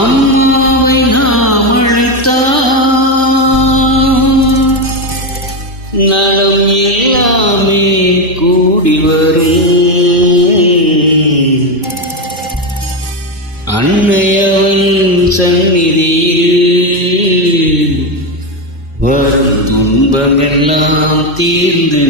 அம்மாவை நாம் அழைத்தாம் நலம் எல்லாமே கூடி வரும். அன்னையவன் சந்நிதியில் வரும் துன்பமெல்லாம் தீர்ந்து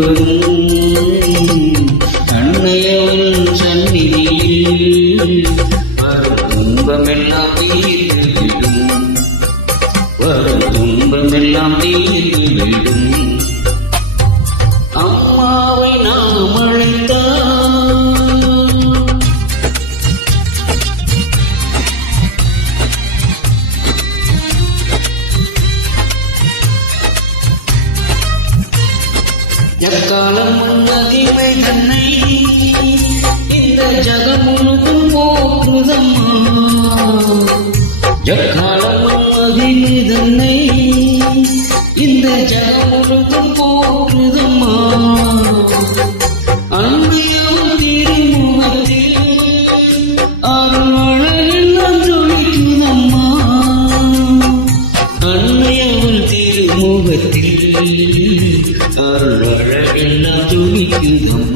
கூடி அன்னையவன் சந்நிதியில் வரும் துன்பமெல்லாம் தீர்ந்துவிடும் வரும். துன்பமெல்லாம் தீர்ந்து விடும். எக்காலம் மதிமை தன்னை இந்த ஜகம் முழுதும் போற்றுதம்மா? எக்காலம் மதிமை தன்னை இந்த ஜகம் முழுதும் போ அருளழகெல்லாம்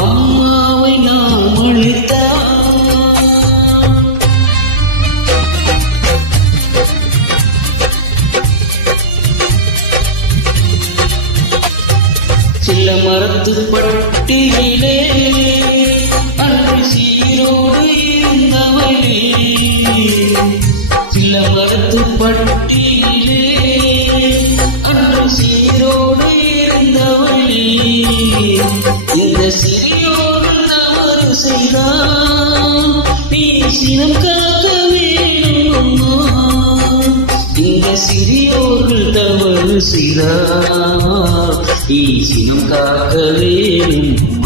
அம்மாவை நாம் அழைத்தால் சில மரத்து பட்டியிலே அன்று சீரோடு இருந்தவளே சில மரத்து பட்டியிலே அன்று சீரோடு இருந்தவளே இந்த சிறியோடு தவறு செய்தால் நீ சினம் காக்க வேணும் இந்த சிறியோர்கள் தவறு செய்தார் ஈசினம் காக்க வேணும்மா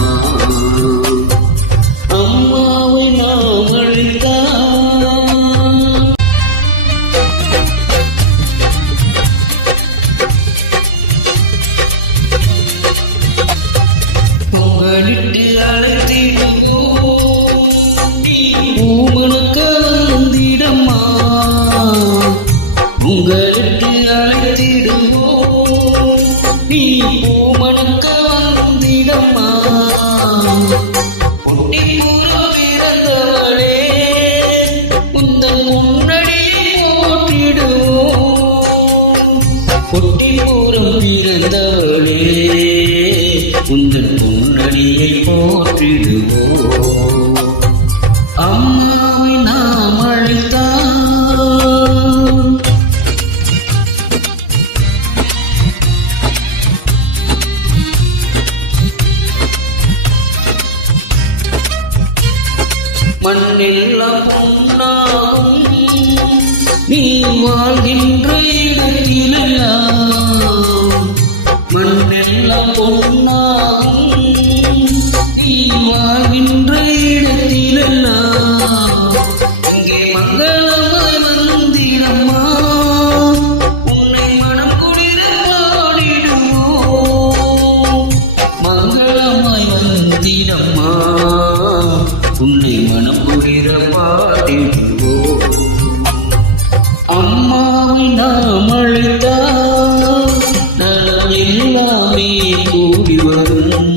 பொங்கலிட்டு அழைத்திடுவோம் நீ வந்திடம்மா உங்களுக்கு அழைத்திடுவோம் நீ பூமனுக்க வந்திடம்மா பொன்னிபுரம் பிறந்தவளே உந்தன் முன்னடியை போற்றிடுவோம் பொட்டிபுரம் பிறந்தவளே மண்ணெல்லாம் பொன்னாகும் நீ வாழ்கின்ற இடத்திலெல்லாம் மண்ணெல்லாம் பொன்னாகும் நீ வாழ்கின்ற பாடிடுவோம் அம்மாவை நாம் அழைத்தால் நலம் எல்லாமே கூடி வரும்.